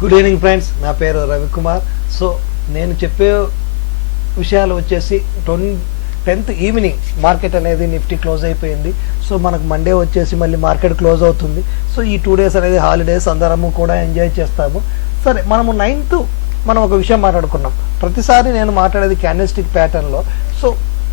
Good evening friends, నా పేరు Ravikumar. So నేను చెప్పే విషయాలు వచ్చేసి 10th ఈవినింగ్ మార్కెట్ అనేది నిఫ్టీ క్లోజ్ అయిపోయింది. సో మనకు మండే వచ్చేసి మళ్ళీ మార్కెట్ క్లోజ్ అవుతుంది. సో ఈ 2 days అనేది హాలిడేస్, అందరము కూడా ఎంజాయ్ చేస్తాము. సరే, మనము 9th మనం ఒక విషయం మాట్లాడుకున్నాం. ప్రతిసారి నేను మాట్లాడేది క్యాండిల్ స్టిక్ ప్యాటర్న్లో. సో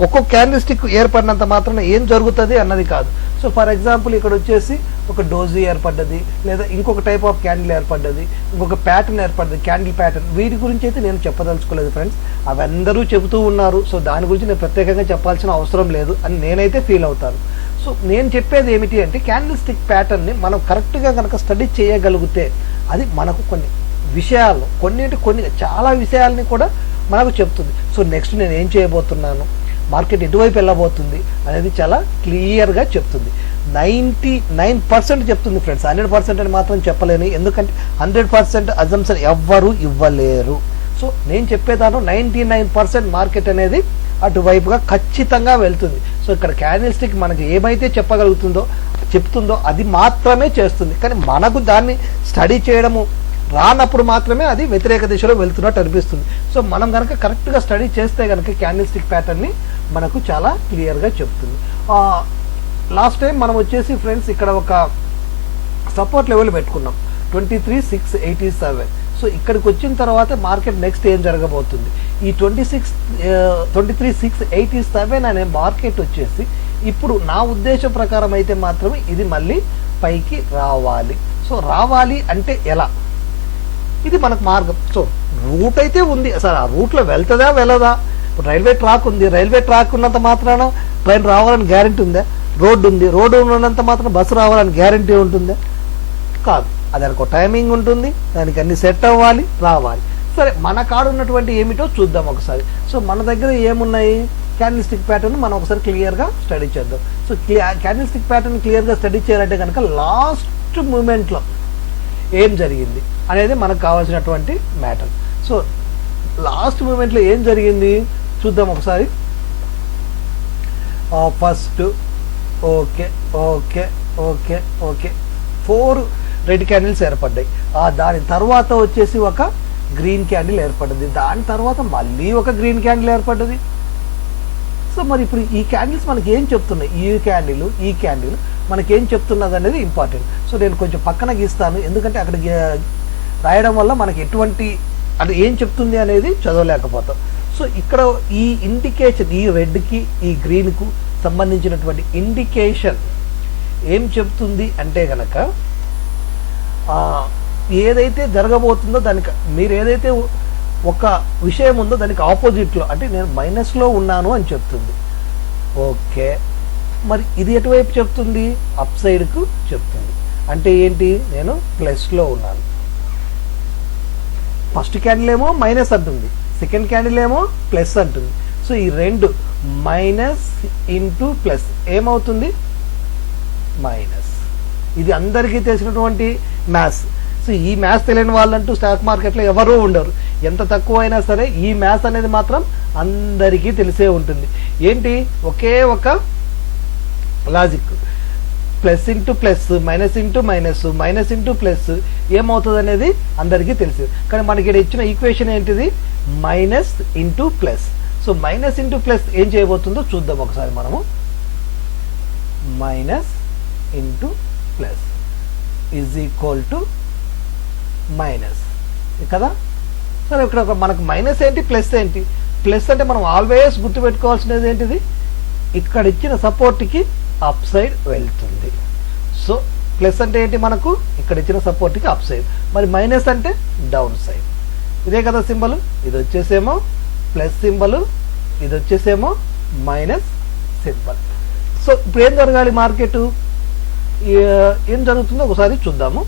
ఒక్కొక్క క్యాండిల్ స్టిక్ ఏర్పడినంత మాత్రం ఏం జరుగుతుంది అన్నది కాదు. సో ఫర్ ఎగ్జాంపుల్ ఇక్కడ వచ్చేసి ఒక డోజీ ఏర్పడ్డది, లేదా ఇంకొక టైప్ ఆఫ్ క్యాండిల్ ఏర్పడ్డది, ఇంకొక ప్యాటర్న్ ఏర్పడ్డది, క్యాండిల్ ప్యాటర్న్. వీటి గురించి అయితే నేను చెప్పదలుచుకోలేదు ఫ్రెండ్స్. అవి అందరూ చెబుతూ ఉన్నారు. సో దాని గురించి నేను ప్రత్యేకంగా చెప్పాల్సిన అవసరం లేదు అని నేనైతే ఫీల్ అవుతాను. సో నేను చెప్పేది ఏమిటి అంటే, క్యాండిల్ స్టిక్ ప్యాటర్న్ని మనం కరెక్ట్గా కనుక స్టడీ చేయగలిగితే అది మనకు కొన్ని విషయాలు, కొన్ని చాలా విషయాలని కూడా మనకు చెప్తుంది. సో నెక్స్ట్ నేను ఏం చేయబోతున్నాను, మార్కెట్ ఎటువైపు వెళ్ళబోతుంది అనేది చాలా క్లియర్గా చెప్తుంది. 99% చెప్తుంది ఫ్రెండ్స్. 100% అని మాత్రం చెప్పలేను, ఎందుకంటే 100% అజంప్షన్ ఎవ్వరూ ఇవ్వలేరు. సో నేను చెప్పేదాను 99% మార్కెట్ అనేది అటువైపుగా ఖచ్చితంగా వెళ్తుంది. సో ఇక్కడ క్యాండిల్ స్టిక్ మనకి ఏమైతే చెప్తుందో అది మాత్రమే చేస్తుంది. కానీ మనకు దాన్ని స్టడీ చేయడము రానప్పుడు మాత్రమే అది వ్యతిరేక దిశలో వెళ్తున్నట్టు అనిపిస్తుంది. సో మనం కనుక కరెక్ట్గా స్టడీ చేస్తే కనుక క్యాండిల్ స్టిక్ ప్యాటర్న్ని మనకు చాలా క్లియర్గా చెప్తుంది. లాస్ట్ టైం మనం వచ్చేసి ఫ్రెండ్స్ ఇక్కడ ఒక సపోర్ట్ లెవెల్ పెట్టుకున్నాం 23,687. సో ఇక్కడికి వచ్చిన తర్వాత మార్కెట్ నెక్స్ట్ ఏం జరగబోతుంది, ఈ 23,687 అనే మార్కెట్ వచ్చేసి ఇప్పుడు నా ఉద్దేశం ప్రకారం అయితే మాత్రమే ఇది మళ్ళీ పైకి రావాలి. సో రావాలి అంటే ఎలా, ఇది మనకు మార్గం. సో రూట్ అయితే ఉంది, అసలు ఆ రూట్లో వెళ్తుందా వెళ్ళదా. ఇప్పుడు రైల్వే ట్రాక్ ఉంది, రైల్వే ట్రాక్ ఉన్నంత మాత్రాన ట్రైన్ రావాలని గ్యారంటీ ఉందా? రోడ్డు ఉంది, రోడ్డు ఉన్నంత మాత్రం బస్సు రావాలని గ్యారంటీ ఉంటుందా? కాదు. దానికి ఒక టైమింగ్ ఉంటుంది, దానికి అన్ని సెట్ అవ్వాలి, రావాలి. సరే, మన కాడ ఉన్నటువంటి ఏమిటో చూద్దాం ఒకసారి. సో మన దగ్గర ఏమున్నాయి, క్యాండిల్ స్టిక్ ప్యాటర్న్ మనం ఒకసారి క్లియర్గా స్టడీ చేద్దాం. సో క్యాండిల్ స్టిక్ ప్యాటర్న్ క్లియర్గా స్టడీ చేయాలంటే కనుక లాస్ట్ మూమెంట్లో ఏం జరిగింది అనేది మనకు కావాల్సినటువంటి మ్యాటర్. సో లాస్ట్ మూమెంట్లో ఏం జరిగింది చూద్దాం ఒకసారి. ఫస్ట్ ఓకే 4 రెడ్ క్యాండిల్స్ ఏర్పడ్డాయి. దాని తర్వాత వచ్చేసి ఒక గ్రీన్ క్యాండిల్ ఏర్పడ్డది. దాని తర్వాత మళ్ళీ ఒక గ్రీన్ క్యాండిల్ ఏర్పడ్డది. సో మరి ఇప్పుడు ఈ క్యాండిల్స్ మనకి ఏం చెప్తున్నాయి, ఈ క్యాండిల్ మనకేం చెప్తున్నది అనేది ఇంపార్టెంట్. సో నేను కొంచెం పక్కన గీస్తాను, ఎందుకంటే అక్కడ రాయడం వల్ల మనకి ఎటువంటి అది ఏం చెప్తుంది అనేది చదవలేకపోతాం. సో ఇక్కడ ఈ ఇండికేషన్, ఈ రెడ్కి ఈ గ్రీన్కు సంబంధించినటువంటి ఇండికేషన్ ఏం చెప్తుంది అంటే కనుక, ఏదైతే జరగబోతుందో దానికి, మీరు ఏదైతే ఒక విషయం ఉందో దానికి ఆపోజిట్లో, అంటే నేను మైనస్లో ఉన్నాను అని చెప్తుంది. ఓకే, మరి ఇది ఎటువైపు చెప్తుంది, అప్ సైడ్కు చెప్తుంది. అంటే ఏంటి, నేను ప్లస్లో ఉన్నాను. ఫస్ట్ క్యాండిల్ ఏమో మైనస్ అంటుంది, సెకండ్ క్యాండిల్ ఏమో ప్లస్ అంటుంది. సో ఈ రెండు మైనస్ ఇంటూ ప్లస్ ఏమవుతుంది, మైనస్. ఇది అందరికీ తెలిసినటువంటి మ్యాథ్స్. సో ఈ మ్యాథ్స్ తెలియని వాళ్ళంటూ స్టాక్ మార్కెట్లో ఎవరూ ఉండరు. ఎంత తక్కువ అయినా సరే ఈ మ్యాథ్స్ అనేది మాత్రం అందరికీ తెలిసే ఉంటుంది. ఏంటి, ఒకే ఒక logic, plus into plus, minus into minus, minus into plus ఏమవుతుంది అనేది అందరికీ తెలుసు. కానీ మనకి ఇక్కడ ఇచ్చిన ఈక్వేషన్ ఏంటిది, minus into plus. So minus into plus ఏం చేయబోతుందో చూద్దాం ఒకసారి మనము. Minus into plus is equal to minus కదా. సరే, ఇక్కడ మనకు మైనస్ ఏంటి, ప్లస్ ఏంటి. ప్లస్ అంటే మనం ఆల్వేస్ గుర్తుపెట్టుకోవాల్సినది ఏంటిది, ఇక్కడ ఇచ్చిన సపోర్ట్కి అప్ సైడ్ వెళ్తుంది. సో ప్లస్ అంటే ఏంటి, మనకు ఇక్కడ ఇచ్చిన సపోర్ట్కి అప్ సైడ్. మరి మైనస్ అంటే డౌన్ సైడ్. ఇదే కదా సింబల్. ఇది వచ్చేసేమో ప్లస్ సింబల్, ఇది వచ్చేసేమో మైనస్ సింబల్. సో ఇప్పుడు ఏం జరగాలి, మార్కెట్ ఏం జరుగుతుందో ఒకసారి చూద్దాము.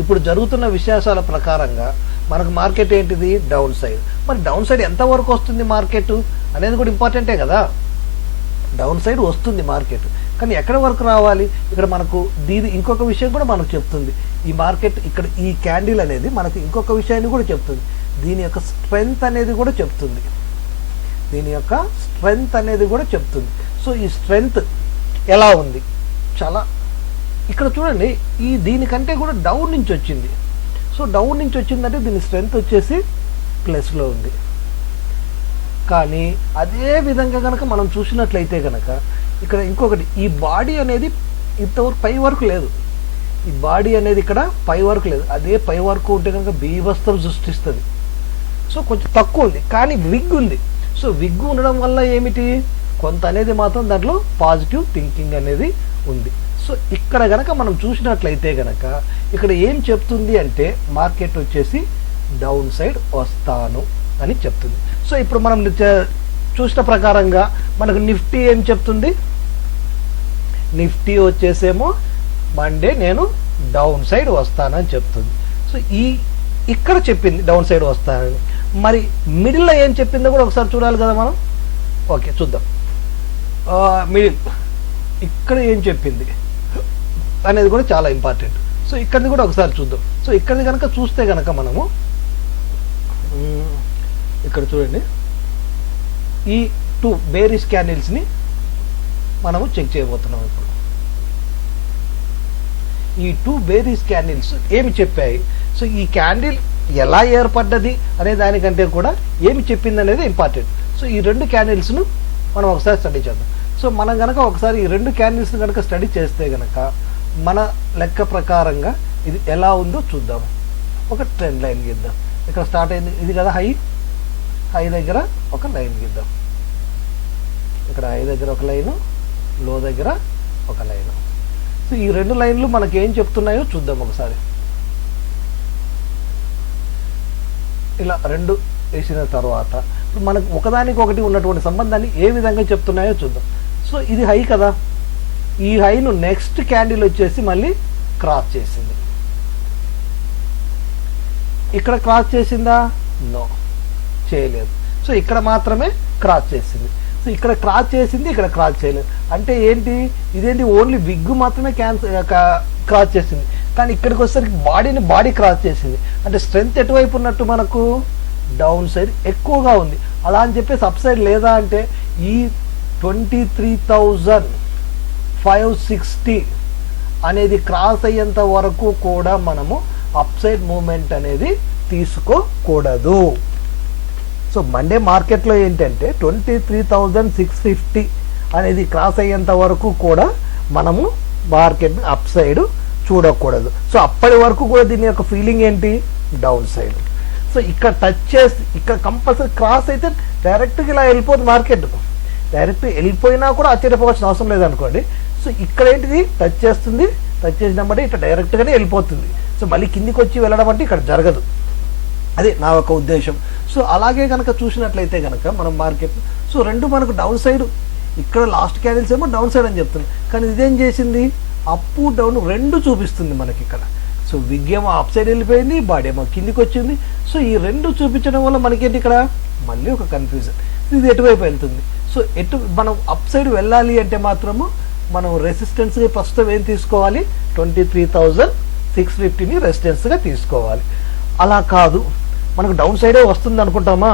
ఇప్పుడు జరుగుతున్న విశేషాల ప్రకారంగా మనకు మార్కెట్ ఏంటిది, డౌన్ సైడ్. మరి డౌన్ సైడ్ ఎంతవరకు వస్తుంది మార్కెట్ అనేది కూడా ఇంపార్టెంటే కదా. డౌన్ సైడ్ వస్తుంది మార్కెట్, కానీ ఎక్కడ వరకు రావాలి, ఇక్కడ మనకు దీని ఇంకొక విషయం కూడా మనకు చెప్తుంది. ఈ మార్కెట్ ఇక్కడ ఈ క్యాండిల్ అనేది మనకు ఇంకొక విషయాన్ని కూడా చెప్తుంది. దీని యొక్క స్ట్రెంగ్త్ అనేది కూడా చెప్తుంది. సో ఈ స్ట్రెంగ్త్ ఎలా ఉంది, చాలా ఇక్కడ చూడండి, ఈ దీనికంటే కూడా డౌన్ నుంచి వచ్చింది. సో డౌన్ నుంచి వచ్చిందంటే దీని స్ట్రెంత్ వచ్చేసి ప్లస్లో ఉంది. కానీ అదే విధంగా కనుక మనం చూసినట్లయితే కనుక ఇక్కడ ఇంకొకటి, ఈ బాడీ అనేది ఇంతవరకు పై వరకు లేదు, ఈ బాడీ అనేది ఇక్కడ పై వరకు లేదు. అదే పై వరకు ఉంటే కనుక బీభత్సం సృష్టిస్తుంది. సో కొంచెం తక్కువ ఉంది, కానీ విగ్ ఉంది. సో విగ్ ఉండడం వల్ల ఏమిటి, కొంత అనేది మాత్రం దాంట్లో పాజిటివ్ థింకింగ్ అనేది ఉంది. సో ఇక్కడ కనుక మనం చూసినట్లయితే కనుక ఇక్కడ ఏం చెప్తుంది అంటే మార్కెట్ వచ్చేసి డౌన్ సైడ్ వస్తాను అని చెప్తుంది. సో ఇప్పుడు మనం చూసిన ప్రకారంగా మనకు నిఫ్టీ ఏం చెప్తుంది, నిఫ్టీ వచ్చేసేమో మండే నేను డౌన్ సైడ్ వస్తానని చెప్తుంది. సో ఇక్కడ చెప్పింది డౌన్ సైడ్ వస్తానని. మరి మిడిల్లో ఏం చెప్పిందో కూడా ఒకసారి చూడాలి కదా మనం. ఓకే చూద్దాం. మిడిల్ ఇక్కడ ఏం చెప్పింది అనేది కూడా చాలా ఇంపార్టెంట్. సో ఇక్కడిది కూడా ఒకసారి చూద్దాం. సో ఇక్కడిది కనుక చూస్తే కనుక మనము ఇక్కడ చూడండి, ఈ 2 బేరిష్ క్యాండిల్స్ని మనము చెక్ చేయబోతున్నాం. ఇప్పుడు ఈ 2 బేరిష్ క్యాండిల్స్ ఏమి చెప్పాయి, సో ఈ క్యాండిల్ ఎలా ఏర్పడ్డది అనే దానికంటే కూడా ఏమి చెప్పింది అనేది ఇంపార్టెంట్. సో ఈ 2 క్యాండిల్స్ను మనం ఒకసారి స్టడీ చేద్దాం. సో మనం కనుక ఒకసారి ఈ 2 క్యాండిల్స్ని కనుక స్టడీ చేస్తే కనుక మన లెక్క ప్రకారంగా ఇది ఎలా ఉందో చూద్దాం. ఒక ట్రెండ్ లైన్ గీద్దాం. ఇక్కడ స్టార్ట్ అయింది ఇది కదా హై దగ్గర ఒక లైన్ గీద్దాం. ఇక్కడ హై దగ్గర ఒక లైను, లో దగ్గర ఒక లైను. సో ఈ 2 లైన్లు మనకి ఏం చెప్తున్నాయో చూద్దాం ఒకసారి. ఇలా 2 వేసిన తర్వాత మనకు ఒకదానికి ఒకటి ఉన్నటువంటి సంబంధాన్ని ఏ విధంగా చెప్తున్నాయో చూద్దాం. సో ఇది హై కదా, ఈ హైను నెక్స్ట్ క్యాండిల్ వచ్చేసి మళ్ళీ క్రాస్ చేసింది. ఇక్కడ క్రాస్ చేసిందా, నో చేయలేదు. సో ఇక్కడ మాత్రమే క్రాస్ చేసింది. సో ఇక్కడ క్రాస్ చేసింది, ఇక్కడ క్రాస్ చేయలేదు. అంటే ఏంటి, ఇదేంటి ఓన్లీ విగ్ మాత్రమే క్రాస్ చేసింది. కానీ ఇక్కడికి వచ్చేసరికి బాడీ క్రాస్ చేసింది. అంటే స్ట్రెంత్ ఎటువైపు ఉన్నట్టు మనకు డౌన్ సైడ్ ఎక్కువగా ఉంది. అలా అని చెప్పేసి అప్ సైడ్ లేదా అంటే ఈ 23,560 అనేది క్రాస్ అయ్యేంత వరకు కూడా మనము అప్ సైడ్ మూమెంట్ అనేది తీసుకోకూడదు. సో మండే మార్కెట్లో ఏంటంటే 23,650 అనేది క్రాస్ అయ్యేంత వరకు కూడా మనము మార్కెట్ అప్ సైడ్ చూడకూడదు. సో అప్పటి వరకు కూడా దీని యొక్క ఫీలింగ్ ఏంటి, డౌన్ సైడ్. సో ఇక్కడ టచ్ చేసి ఇక్కడ కంపల్సరీ క్రాస్ అయితే డైరెక్ట్గా ఇలా వెళ్ళిపోతుంది మార్కెట్. డైరెక్ట్ వెళ్ళిపోయినా కూడా ఆశ్చర్యపోవాల్సిన అవసరం లేదనుకోండి. సో ఇక్కడ ఏంటిది టచ్ చేస్తుంది, టచ్ చేసినప్పుడు ఇట్లా డైరెక్ట్గానే వెళ్ళిపోతుంది. సో మళ్ళీ కిందికి వచ్చి వెళ్ళడం అంటే ఇక్కడ జరగదు. అది నా యొక్క ఉద్దేశం. సో అలాగే కనుక చూసినట్లయితే కనుక మనం మార్కెట్ సో 2 మనకు డౌన్ సైడ్, ఇక్కడ లాస్ట్ క్యాండిల్స్ ఏమో డౌన్ సైడ్ అని చెప్తుంది. కానీ ఇదేం చేసింది, అప్ డౌన్ 2 చూపిస్తుంది మనకి ఇక్కడ. సో విగ్ ఏమో అప్ సైడ్ వెళ్ళిపోయింది, బాడీ ఏమో కిందికి వచ్చింది. సో ఈ 2 చూపించడం వల్ల మనకేంటి ఇక్కడ మళ్ళీ ఒక కన్ఫ్యూజన్, ఇది ఎటువైపు వెళ్తుంది. సో మనం అప్ సైడ్ వెళ్ళాలి అంటే మాత్రము మనం రెసిస్టెన్స్గా ప్రస్తుతం ఏం తీసుకోవాలి, 23,650ని రెసిస్టెన్స్గా తీసుకోవాలి. అలా కాదు మనకు డౌన్ సైడే వస్తుంది అనుకుంటామా,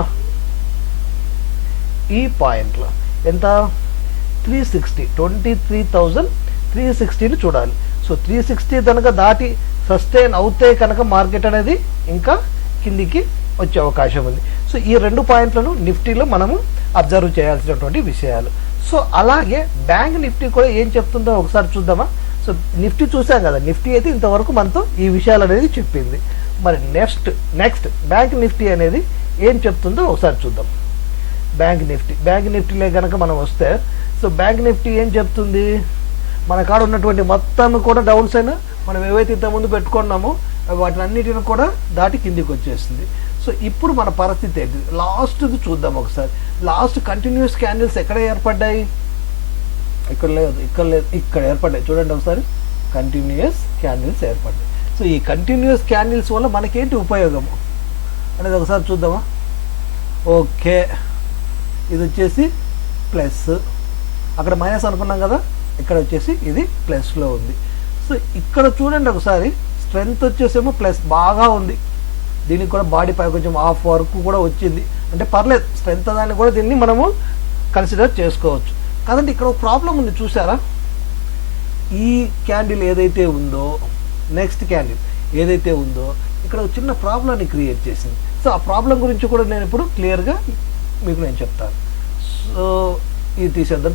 ఈ పాయింట్లో ఎంత 360, 23,360ని చూడాలి. సో 360 కనుక దాటి సస్టైన్ అవుతే కనుక మార్కెట్ అనేది ఇంకా కిందికి వచ్చే అవకాశం ఉంది. సో ఈ 2 పాయింట్లను నిఫ్టీలో మనము అబ్జర్వ్ చేయాల్సినటువంటి విషయాలు. సో అలాగే బ్యాంక్ నిఫ్టీ కూడా ఏం చెప్తుందో ఒకసారి చూద్దామా. సో నిఫ్టీ చూసాం కదా, నిఫ్టీ అయితే ఇంతవరకు మనతో ఈ విషయాలు అనేది చెప్పింది. మరి నెక్స్ట్ బ్యాంక్ నిఫ్టీ అనేది ఏం చెప్తుందో ఒకసారి చూద్దాం. బ్యాంక్ నిఫ్టీలో కనుక మనం వస్తే, సో బ్యాంక్ నిఫ్టీ ఏం చెప్తుంది, మన కాడ ఉన్నటువంటి మొత్తం కూడా డౌన్ సైడ్ మనం ఏవైతే ఇంతకుముందు పెట్టుకున్నామో వాటిని అన్నిటిని కూడా దాటి కిందికి వచ్చేస్తుంది. సో ఇప్పుడు మన పరిస్థితి ఏంటి, లాస్ట్ది చూద్దాం ఒకసారి. లాస్ట్ కంటిన్యూస్ క్యాండిల్స్ ఎక్కడ ఏర్పడ్డాయి, ఇక్కడ లేదు, ఇక్కడ ఏర్పడ్డాయి. చూడండి ఒకసారి, కంటిన్యూస్ క్యాండిల్స్ ఏర్పడ్డాయి. సో ఈ కంటిన్యూస్ క్యాండిల్స్ వల్ల మనకేంటి ఉపయోగము అనేది ఒకసారి చూద్దామా. ఓకే, ఇది వచ్చేసి ప్లస్, అక్కడ మైనస్ అనుకున్నాం కదా, ఇక్కడ వచ్చేసి ఇది ప్లస్లో ఉంది. సో ఇక్కడ చూడండి ఒకసారి, స్ట్రెంత్ వచ్చేసేమో ప్లస్ బాగా ఉంది. దీనికి కూడా బాడీ పై కొంచెం హాఫ్ వరకు కూడా వచ్చింది, అంటే పర్లేదు, స్ట్రెంత్ దాన్ని కూడా దీన్ని మనము కన్సిడర్ చేసుకోవచ్చు. కాదండి ఇక్కడ ఒక ప్రాబ్లం ఉంది చూసారా, ఈ క్యాండిల్ ఏదైతే ఉందో, నెక్స్ట్ క్యాండిల్ ఏదైతే ఉందో ఇక్కడ ఒక చిన్న ప్రాబ్లమ్ని క్రియేట్ చేసింది. సో ఆ ప్రాబ్లం గురించి కూడా నేను ఇప్పుడు క్లియర్గా మీకు నేను చెప్తాను. సో ఇది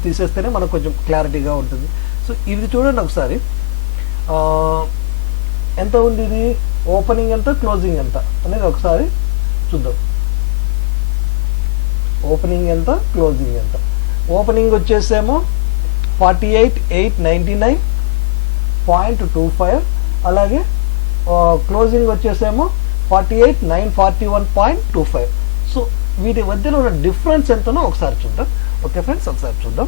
తీసేస్తేనే మనకు కొంచెం క్లారిటీగా ఉంటుంది. సో ఇది చూడండి ఒకసారి, ఎంత ఉంది ఇది, ఓపెనింగ్ ఎంత క్లోజింగ్ ఎంత అనేది ఒకసారి చూద్దాం. ఓపెనింగ్ ఎంత క్లోజింగ్ ఎంత. ఓపెనింగ్ వచ్చేసేమో 48,899.25, అలాగే క్లోజింగ్ వచ్చేసేమో 48,941.25. సో వీటి మధ్యలో ఉన్న డిఫరెన్స్ ఎంతనో ఒకసారి చూద్దాం. ఓకే ఫ్రెండ్స్, ఒకసారి చూద్దాం.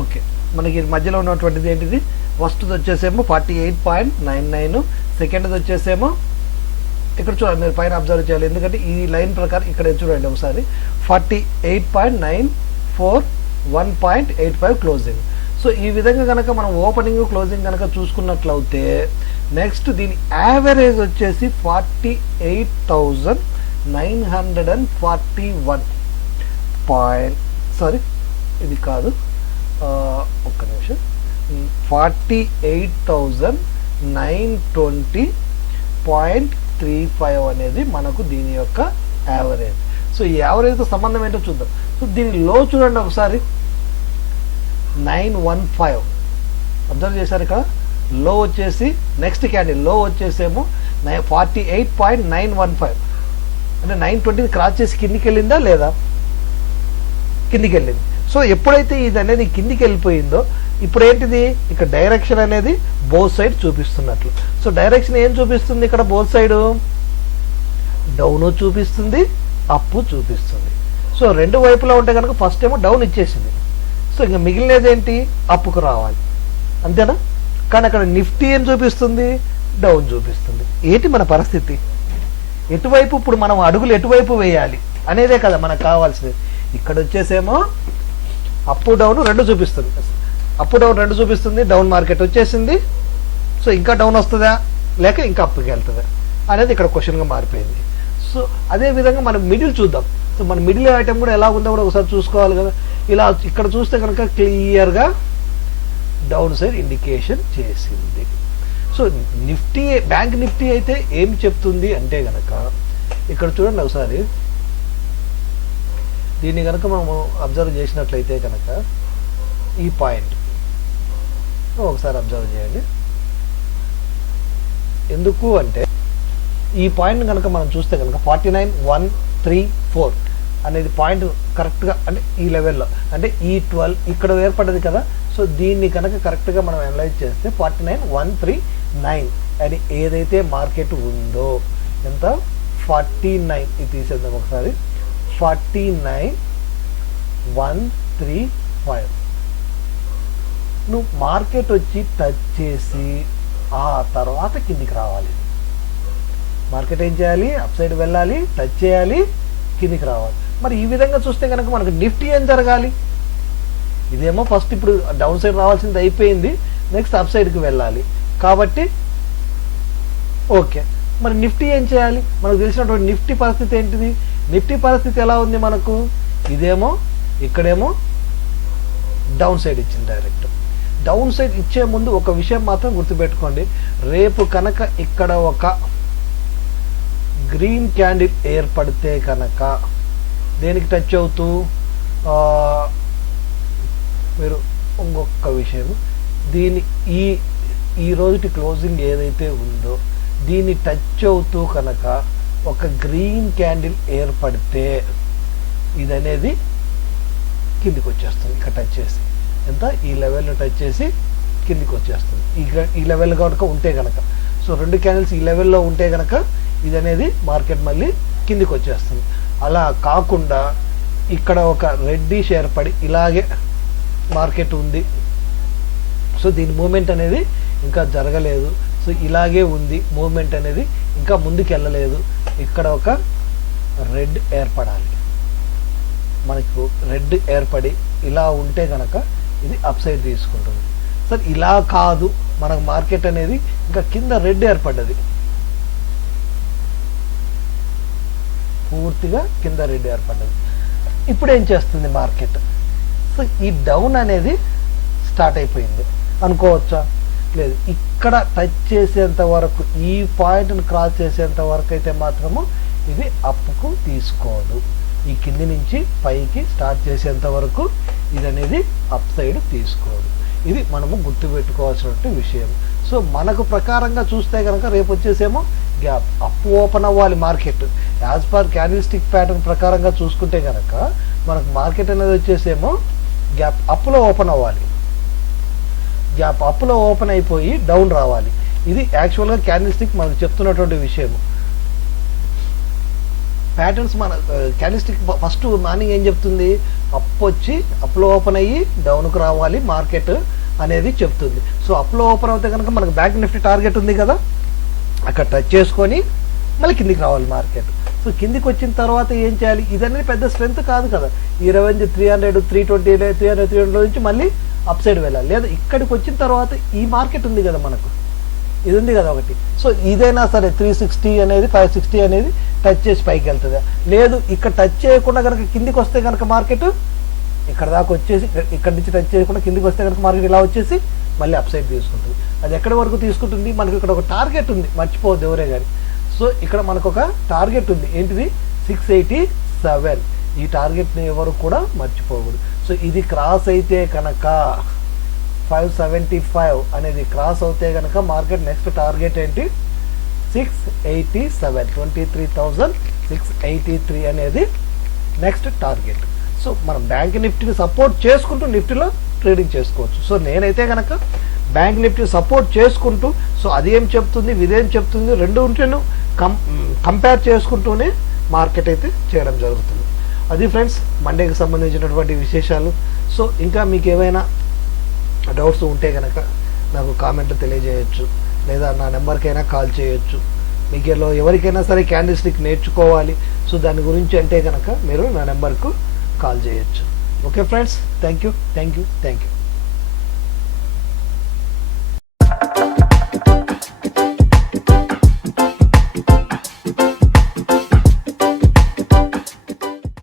ఓకే, మనకి మధ్యలో ఉన్నటువంటిది ఏంటిది, ఫస్ట్ది వచ్చేసేమో 48.99, సెకండ్ది వచ్చేసేమో ఇక్కడ చూడండి, మీరు పైన అబ్జర్వ్ చేయాలి, ఎందుకంటే ఈ లైన్ ప్రకారం ఇక్కడ చూడండి ఒకసారి 48.941.85 క్లోజింగ్. సో ఈ విధంగా కనుక మనం ఓపెనింగ్ క్లోజింగ్ కనుక చూసుకున్నట్లయితే నెక్స్ట్ దీని యావరేజ్ వచ్చేసి 48,941 సారీ ఇది కాదు, ఒక్క నిమిషం, 48,920.35 అనేది మనకు దీని యొక్క యావరేజ్. సో ఈ యావరేజ్తో సంబంధం ఏంటో చూద్దాం. సో దీని లో చూడండి ఒకసారి 915 అబ్జర్వ్ చేశారు. ఇక్కడ లో వచ్చేసి నెక్స్ట్ క్యాండిల్ లో వచ్చేసేమో 48.915, అంటే 920 క్రాస్ చేసి కిందికి వెళ్ళిందా లేదా, కిందికి వెళ్ళింది. సో ఎప్పుడైతే ఇది అనేది కిందికి వెళ్ళిపోయిందో ఇప్పుడు ఏంటిది, ఇక్కడ డైరెక్షన్ అనేది బోత్ సైడ్ చూపిస్తున్నట్లు. సో డైరెక్షన్ ఏం చూపిస్తుంది ఇక్కడ, బోత్ సైడ్ డౌన్ చూపిస్తుంది, అప్ చూపిస్తుంది. సో రెండు వైపులా ఉంటే కనుక ఫస్ట్ ఏమో డౌన్ ఇచ్చేసింది, సో ఇంకా మిగిలినది ఏంటి, అప్పుకు రావాలి, అంతేనా. కానీ అక్కడ నిఫ్టీ ఏం చూపిస్తుంది, డౌన్ చూపిస్తుంది. ఏంటి మన పరిస్థితి, ఎటువైపు ఇప్పుడు మనం అడుగులు ఎటువైపు వేయాలి అనేదే కదా మనకు కావాల్సింది. ఇక్కడ వచ్చేసేమో అప్ డౌన్ రెండు చూపిస్తుంది, అప్ డౌన్ రెండు చూపిస్తుంది, డౌన్ మార్కెట్ వచ్చేసింది. సో ఇంకా డౌన్ వస్తుందా లేక ఇంకా అప్పుకి వెళ్తుందా అనేది ఇక్కడ క్వశ్చన్గా మారిపోయింది. సో అదేవిధంగా మనం మిడిల్ చూద్దాం. సో మన మిడిల్ ఐటమ్ కూడా ఎలా ఉందో కూడా ఒకసారి చూసుకోవాలి కదా. ఇలా ఇక్కడ చూస్తే కనుక క్లియర్గా డౌన్ సైడ్ ఇండికేషన్ చేసింది. సో నిఫ్టీ, బ్యాంక్ నిఫ్టీ అయితే ఏం చెప్తుంది అంటే కనుక ఇక్కడ చూడండి ఒకసారి, దీన్ని కనుక మనము అబ్జర్వ్ చేసినట్లయితే కనుక ఈ పాయింట్ ఒకసారి అబ్జర్వ్ చేయండి. ఎందుకు అంటే ఈ పాయింట్ కనుక మనం చూస్తే కనుక 49,134 అనేది పాయింట్ కరెక్ట్గా, అంటే ఈ లెవెల్లో, అంటే ఈ 12 ఇక్కడ ఏర్పడ్డది కదా. సో దీన్ని కనుక కరెక్ట్గా మనం అనలైజ్ చేస్తే 49,139 అని ఏదైతే మార్కెట్ ఉందో, ఎంత 49, ఇది తీసేద్దాం ఒకసారి, 49,135 నువ్వు మార్కెట్ వచ్చి టచ్ చేసి ఆ తర్వాత కిందికి రావాలి. మార్కెట్ ఏం చేయాలి, అప్ సైడ్ వెళ్ళాలి, టచ్ చేయాలి, కిందికి రావాలి. మరి ఈ విధంగా చూస్తే కనుక మనకు నిఫ్టీ ఏం జరగాలి, ఇదేమో ఫస్ట్ ఇప్పుడు డౌన్ సైడ్ రావాల్సింది అయిపోయింది, నెక్స్ట్ అప్ సైడ్కి వెళ్ళాలి కాబట్టి ఓకే. మరి నిఫ్టీ ఏం చేయాలి, మనకు తెలిసినటువంటి నిఫ్టీ పరిస్థితి ఏంటిది, నిఫ్టీ పరిస్థితి ఎలా ఉంది మనకు, ఇదేమో ఇక్కడేమో డౌన్ సైడ్ ఇచ్చింది డైరెక్ట్. డౌన్ సైడ్ ఇచ్చే ముందు ఒక విషయం మాత్రం గుర్తుపెట్టుకోండి, రేపు కనుక ఇక్కడ ఒక గ్రీన్ క్యాండిల్ ఏర్పడితే కనుక దేనికి టచ్ అవుతూ, మీరు ఇంకొక విషయం, దీని ఈ రోజుటి క్లోజింగ్ ఏదైతే ఉందో దీన్ని టచ్ అవుతూ కనుక ఒక గ్రీన్ క్యాండిల్ ఏర్పడితే ఇది అనేది కిందికి వచ్చేస్తుంది. ఇక్కడ టచ్ చేసి ఎంత, ఈ లెవెల్ను టచ్ చేసి కిందికి వచ్చేస్తుంది. ఈ లెవెల్ కనుక ఉంటే కనుక, సో రెండు క్యాండిల్స్ ఈ లెవెల్లో ఉంటే కనుక ఇది అనేది మార్కెట్ మళ్ళీ కిందికి వచ్చేస్తుంది. అలా కాకుండా ఇక్కడ ఒక రెడ్డిష్ ఏర్పడి ఇలాగే మార్కెట్ ఉంది, సో దీని మూమెంట్ అనేది ఇంకా జరగలేదు, సో ఇలాగే ఉంది మూమెంట్ అనేది ఇంకా ముందుకు వెళ్ళలేదు. ఇక్కడ ఒక రెడ్ ఏర్పడాలి, మనకు రెడ్ ఏర్పడి ఇలా ఉంటే కనుక ఇది అప్ సైడ్ తీసుకుంటుంది. సార్ ఇలా కాదు, మనకు మార్కెట్ అనేది ఇంకా కింద రెడ్ ఏర్పడ్డది, పూర్తిగా కింద రెడ్ ఏర్పడ్డది. ఇప్పుడు ఏం చేస్తుంది మార్కెట్, సో ఈ డౌన్ అనేది స్టార్ట్ అయిపోయింది అనుకోవచ్చా. లేదు. ఇక్కడ టచ్ చేసేంత వరకు, ఈ పాయింట్ని క్రాస్ చేసేంత వరకు అయితే మాత్రము ఇది అప్కు తీసుకోదు. ఈ కింది నుంచి పైకి స్టార్ట్ చేసేంత వరకు ఇది అనేది అప్ సైడ్ తీసుకోదు. ఇది మనము గుర్తుపెట్టుకోవాల్సిన విషయం. సో మనకు ప్రకారంగా చూస్తే కనుక రేపు వచ్చేసేమో గ్యాప్ అప్ ఓపెన్ అవ్వాలి market. As per candlestick pattern ప్రకారంగా చూసుకుంటే కనుక మనకు మార్కెట్ అనేది వచ్చేసేమో గ్యాప్ అప్లో ఓపెన్ అవ్వాలి. గ్యాప్ అప్లో ఓపెన్ అయిపోయి డౌన్ రావాలి. ఇది యాక్చువల్గా క్యాండిల్స్టిక్ మనకు చెప్తున్నటువంటి విషయం. ప్యాటర్న్స్ మన క్యాండిల్స్టిక్ ఫస్ట్ మార్నింగ్ ఏం చెప్తుంది, అప్ వచ్చి అప్లో ఓపెన్ అయ్యి డౌన్కు రావాలి మార్కెట్ అనేది చెప్తుంది. సో అప్లో ఓపెన్ అవుతే కనుక మనకు బ్యాంక్ నిఫ్టీ టార్గెట్ ఉంది కదా, అక్కడ టచ్ చేసుకొని మళ్ళీ కిందికి రావాలి మార్కెట్. సో కిందికి వచ్చిన తర్వాత ఏం చేయాలి, ఇదనేది పెద్ద స్ట్రెంత్ కాదు కదా, ఈ రేంజ్ 300, 320, 300, 300 నుంచి మళ్ళీ అప్ సైడ్ వెళ్ళాలి. లేదా ఇక్కడికి వచ్చిన తర్వాత ఈ మార్కెట్ ఉంది కదా మనకు, ఇది ఉంది కదా ఒకటి. సో ఇదైనా సరే 360 అనేది 560 అనేది టచ్ చేసి పైకి వెళ్తుందా, లేదు ఇక్కడ టచ్ చేయకుండా కనుక కిందికి వస్తే కనుక మార్కెట్ ఇక్కడ దాకా వచ్చేసి ఇక్కడ నుంచి టచ్ చేయకుండా కిందికి వస్తే కనుక మార్కెట్ ఇలా వచ్చేసి మళ్ళీ అప్ సైడ్ తీసుకుంటుంది. అది ఎక్కడి వరకు తీసుకుంటుంది, మనకి ఇక్కడ ఒక టార్గెట్ ఉంది, మర్చిపోవద్దు ఎవరే కానీ. సో ఇక్కడ మనకు ఒక టార్గెట్ ఉంది, ఏంటిది 687. ఈ టార్గెట్ని ఎవరు కూడా మర్చిపోకూడదు. సో ఇది క్రాస్ అయితే కనుక 575 అనేది క్రాస్ అవుతే కనుక మార్కెట్ నెక్స్ట్ టార్గెట్ ఏంటి 687, 23,683 అనేది నెక్స్ట్ టార్గెట్. సో మనం బ్యాంక్ నిఫ్టీని సపోర్ట్ చేసుకుంటూ నిఫ్టీలో ట్రేడింగ్ చేసుకోవచ్చు. సో నేనైతే కనుక బ్యాంక్ నిఫ్టీ సపోర్ట్ చేసుకుంటూ, సో అదేం చెప్తుంది ఇదేం చెప్తుంది రెండు ఉంటేను కంపేర్ చేసుకుంటూనే మార్కెట్ అయితే చేయడం జరుగుతుంది. అది ఫ్రెండ్స్ మండేకి సంబంధించినటువంటి విశేషాలు. సో ఇంకా మీకు ఏమైనా డౌట్స్ ఉంటే కనుక నాకు కామెంట్ తెలియజేయచ్చు, లేదా నా నెంబర్కైనా కాల్ చేయొచ్చు. మీకు ఎవరికైనా సరే క్యాండిల్స్టిక్ నేర్చుకోవాలి, సో దాని గురించి అంటే కనుక మీరు నా నెంబర్కు కాల్ చేయొచ్చు. Okay friends, thank you.